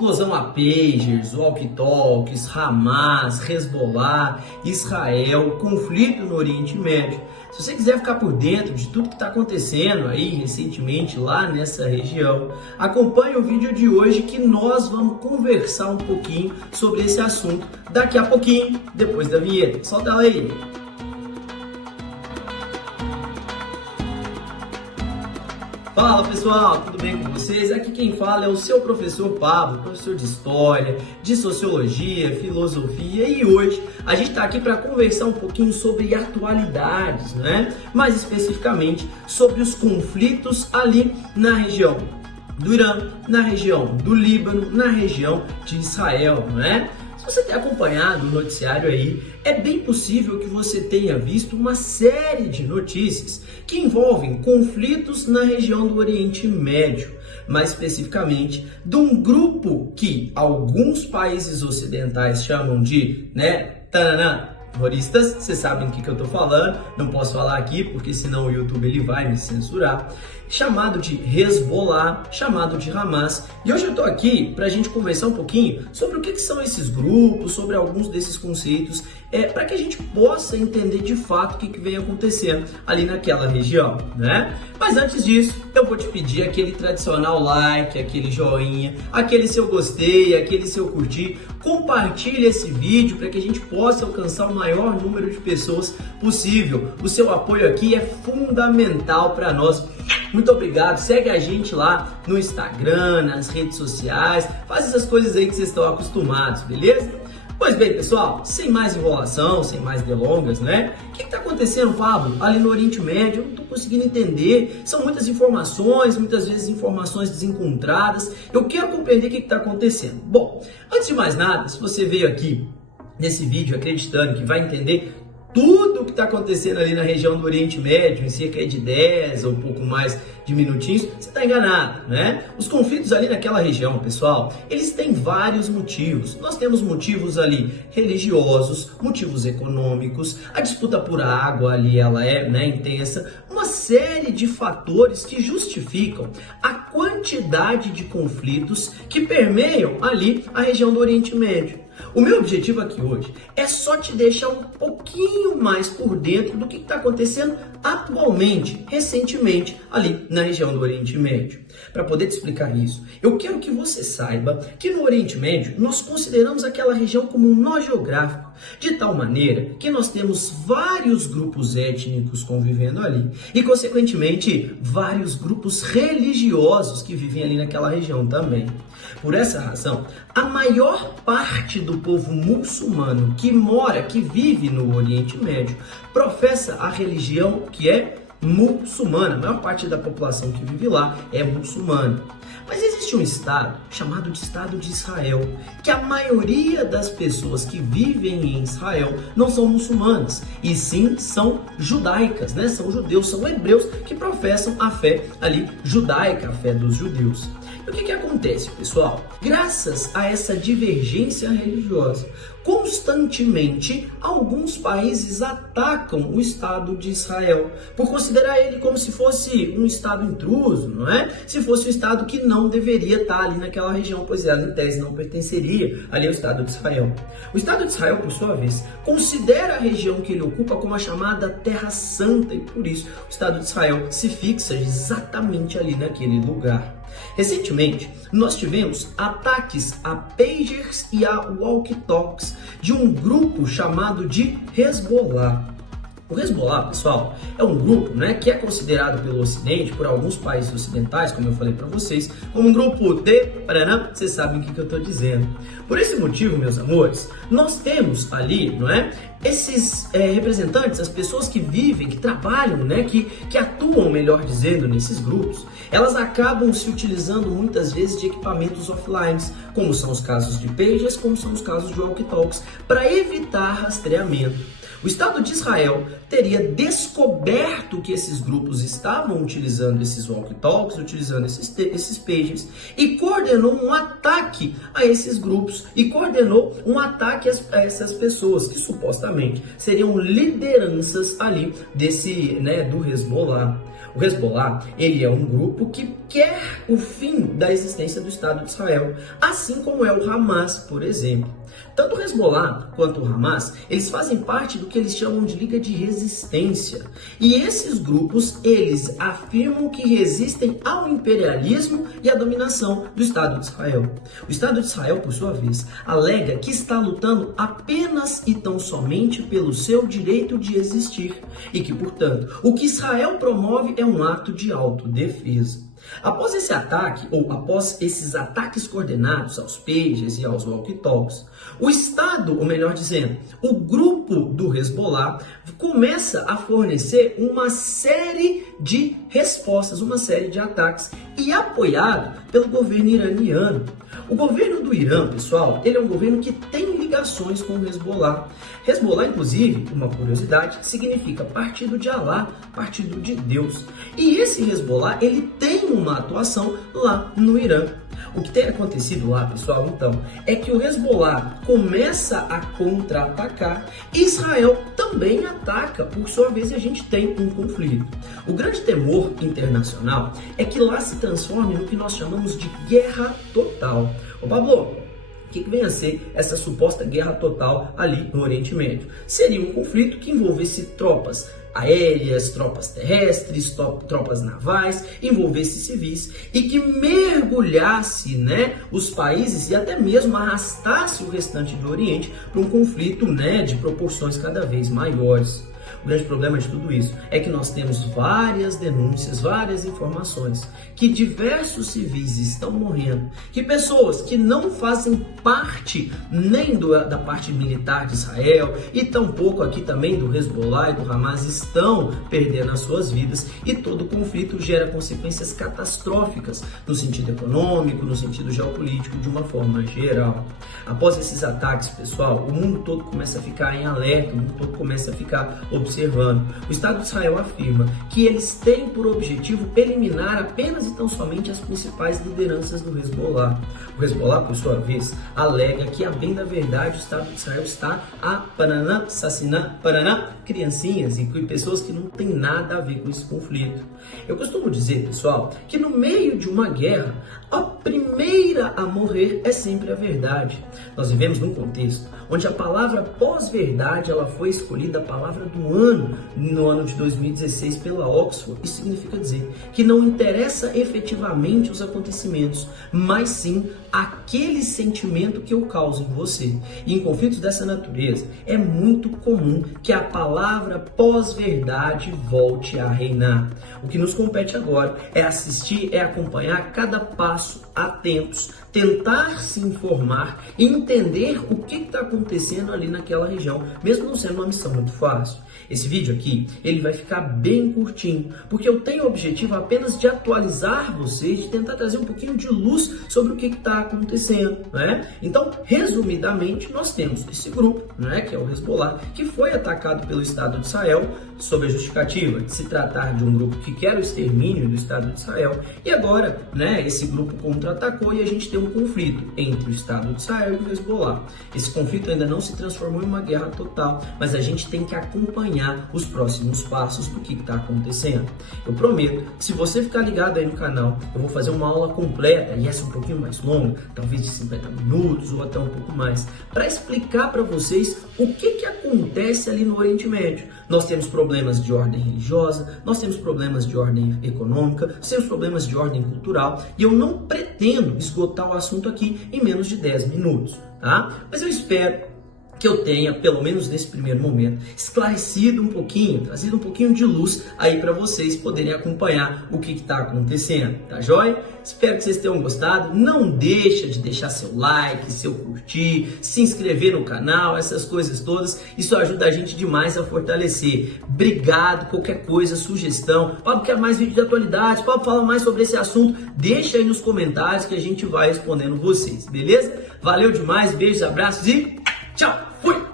Explosão a pagers, walkie-talkies, Hamas, Hezbollah, Israel, conflito no Oriente Médio. Se você quiser ficar por dentro de tudo que está acontecendo aí recentemente lá nessa região, acompanhe o vídeo de hoje que nós vamos conversar um pouquinho sobre esse assunto daqui a pouquinho, depois da vinheta. Solta ela aí! Fala pessoal, tudo bem com vocês? Aqui quem fala é o seu professor Pablo, professor de História, de Sociologia, Filosofia, e hoje a gente está aqui para conversar um pouquinho sobre atualidades, né? Mais especificamente sobre os conflitos ali na região do Irã, na região do Líbano, na região de Israel, né? Se você tem acompanhado o noticiário aí, é bem possível que você tenha visto uma série de notícias que envolvem conflitos na região do Oriente Médio, mais especificamente de um grupo que alguns países ocidentais chamam de, terroristas. Vocês sabem o que eu tô falando, não posso falar aqui porque senão o YouTube ele vai me censurar, chamado de Hezbollah, chamado de Hamas. E hoje eu tô aqui pra gente conversar um pouquinho sobre o que são esses grupos, sobre alguns desses conceitos, para que a gente possa entender de fato o que vem acontecendo ali naquela região, né? Mas antes disso, eu vou te pedir aquele tradicional like, aquele joinha, aquele seu gostei, aquele seu curtir. Compartilhe esse vídeo para que a gente possa alcançar o maior número de pessoas possível. O seu apoio aqui é fundamental para nós. Muito obrigado, segue a gente lá no Instagram, nas redes sociais, faz essas coisas aí que vocês estão acostumados, beleza? Pois bem, pessoal, sem mais enrolação, sem mais delongas, né? O que está acontecendo, Pablo, ali no Oriente Médio? Eu não estou conseguindo entender. São muitas informações, muitas vezes informações desencontradas. Eu quero compreender o que está acontecendo. Bom, antes de mais nada, se você veio aqui nesse vídeo acreditando que vai entender tudo o que está acontecendo ali na região do Oriente Médio, em cerca de 10 ou um pouco mais de minutinhos, você está enganado, né? Os conflitos ali naquela região, pessoal, eles têm vários motivos. Nós temos motivos ali religiosos, motivos econômicos, a disputa por água ali, ela é, intensa, uma série de fatores que justificam a quantidade de conflitos que permeiam ali a região do Oriente Médio. O meu objetivo aqui hoje é só te deixar um pouquinho mais por dentro do que está acontecendo atualmente, recentemente, ali na região do Oriente Médio. Para poder te explicar isso, eu quero que você saiba que no Oriente Médio nós consideramos aquela região como um nó geográfico, de tal maneira que nós temos vários grupos étnicos convivendo ali e, consequentemente, vários grupos religiosos que vivem ali naquela região também. Por essa razão, a maior parte do povo muçulmano que vive no Oriente Médio, professa a religião que é muçulmana. A maior parte da população que vive lá é muçulmana. Mas existe um estado chamado de Estado de Israel, que a maioria das pessoas que vivem em Israel não são muçulmanas, e sim são judaicas, né? São judeus, são hebreus que professam a fé ali judaica, a fé dos judeus. E o que acontece, pessoal? Graças a essa divergência religiosa, constantemente alguns países atacam o Estado de Israel, por considerar ele como se fosse um Estado intruso, não é? Se fosse um Estado que não deveria estar ali naquela região, pois ela em tese não pertenceria ali ao Estado de Israel. O Estado de Israel, por sua vez, considera a região que ele ocupa como a chamada Terra Santa, e por isso o Estado de Israel se fixa exatamente ali naquele lugar. Recentemente, nós tivemos ataques a pagers e a walkie-talkies de um grupo chamado de Hezbollah. O Hezbollah, pessoal, é um grupo, que é considerado pelo Ocidente, por alguns países ocidentais, como eu falei para vocês, como um grupo de... Vocês sabem o que eu estou dizendo. Por esse motivo, meus amores, nós temos ali, esses representantes, as pessoas que vivem, que trabalham, que atuam, melhor dizendo, nesses grupos, elas acabam se utilizando muitas vezes de equipamentos offline, como são os casos de pagers, como são os casos de walkie-talkies, para evitar rastreamento. O Estado de Israel teria descoberto que esses grupos estavam utilizando esses walkie-talkies, utilizando esses pagers, e coordenou um ataque a esses grupos, e coordenou um ataque a essas pessoas, que supostamente seriam lideranças ali do Hezbollah. O Hezbollah, ele é um grupo que quer o fim da existência do Estado de Israel, assim como é o Hamas, por exemplo. Tanto o Hezbollah quanto o Hamas, eles fazem parte do que eles chamam de Liga de Resistência. E esses grupos, eles afirmam que resistem ao imperialismo e à dominação do Estado de Israel. O Estado de Israel, por sua vez, alega que está lutando apenas e tão somente pelo seu direito de existir e que, portanto, o que Israel promove é um ato de autodefesa. Após esse ataque, ou após esses ataques coordenados aos pagers e aos walkie-talkies, o Estado, ou melhor dizendo, o grupo do Hezbollah começa a fornecer uma série de respostas, uma série de ataques, e apoiado pelo governo iraniano. O governo do Irã, pessoal, ele é um governo que tem ligações com o Hezbollah. Hezbollah, inclusive, uma curiosidade, significa partido de Alá, partido de Deus. E esse Hezbollah, ele tem uma atuação lá no Irã. O que tem acontecido lá, pessoal, então, é que o Hezbollah começa a contra-atacar e Israel também ataca, por sua vez, e a gente tem um conflito. O grande temor internacional é que lá se transforme no que nós chamamos de guerra total. Ô Pablo, o que vem a ser essa suposta guerra total ali no Oriente Médio? Seria um conflito que envolvesse tropas aéreas, tropas terrestres, tropas navais, envolvesse civis e que mergulhasse, os países e até mesmo arrastasse o restante do Oriente para um conflito, de proporções cada vez maiores. O grande problema de tudo isso é que nós temos várias denúncias, várias informações que diversos civis estão morrendo, que pessoas que não fazem parte nem da parte militar de Israel e tampouco aqui também do Hezbollah e do Hamas estão perdendo as suas vidas, e todo o conflito gera consequências catastróficas no sentido econômico, no sentido geopolítico, de uma forma geral. Após esses ataques, pessoal, o mundo todo começa a ficar em alerta, o mundo todo começa a ficar observando. O Estado de Israel afirma que eles têm por objetivo eliminar apenas e tão somente as principais lideranças do Hezbollah. O Hezbollah, por sua vez, alega que, a bem da verdade, o Estado de Israel está a assassinar criancinhas e pessoas que não têm nada a ver com esse conflito. Eu costumo dizer, pessoal, que no meio de uma guerra, a primeira a morrer é sempre a verdade. Nós vivemos num contexto onde a palavra pós-verdade ela foi escolhida a palavra do ano no ano de 2016 pela Oxford. Isso significa dizer que não interessa efetivamente os acontecimentos, mas sim aquele sentimento que eu causo em você. E em conflitos dessa natureza é muito comum que a palavra pós-verdade volte a reinar. O que nos compete agora é assistir, é acompanhar cada passo atentos, tentar se informar e entender o que está acontecendo ali naquela região, mesmo não sendo uma missão muito fácil. Esse vídeo aqui, ele vai ficar bem curtinho, porque eu tenho o objetivo apenas de atualizar vocês, de tentar trazer um pouquinho de luz sobre o que está acontecendo, Então, resumidamente, nós temos esse grupo, que é o Hezbollah, que foi atacado pelo Estado de Israel, sob a justificativa de se tratar de um grupo que quer o extermínio do Estado de Israel, e agora, esse grupo contra-atacou e a gente tem um conflito entre o Estado de Israel e o Hezbollah. Esse conflito ainda não se transformou em uma guerra total, mas a gente tem que acompanhar os próximos passos do que está acontecendo. Eu prometo que, se você ficar ligado aí no canal, eu vou fazer uma aula completa, e essa um pouquinho mais longa, talvez de 50 minutos ou até um pouco mais, para explicar para vocês o que acontece ali no Oriente Médio. Nós temos problemas de ordem religiosa, nós temos problemas de ordem econômica, nós temos problemas de ordem cultural, e eu não pretendo esgotar o assunto aqui em menos de 10 minutos, tá? Mas eu espero que eu tenha, pelo menos nesse primeiro momento, esclarecido um pouquinho, trazido um pouquinho de luz aí para vocês poderem acompanhar o que está acontecendo, tá joia? Espero que vocês tenham gostado. Não deixa de deixar seu like, seu curtir, se inscrever no canal, essas coisas todas. Isso ajuda a gente demais a fortalecer. Obrigado, qualquer coisa, sugestão. Pablo, quer mais vídeo de atualidades? Pablo, fala mais sobre esse assunto? Deixa aí nos comentários que a gente vai respondendo vocês, beleza? Valeu demais, beijos, abraços e tchau! Fui!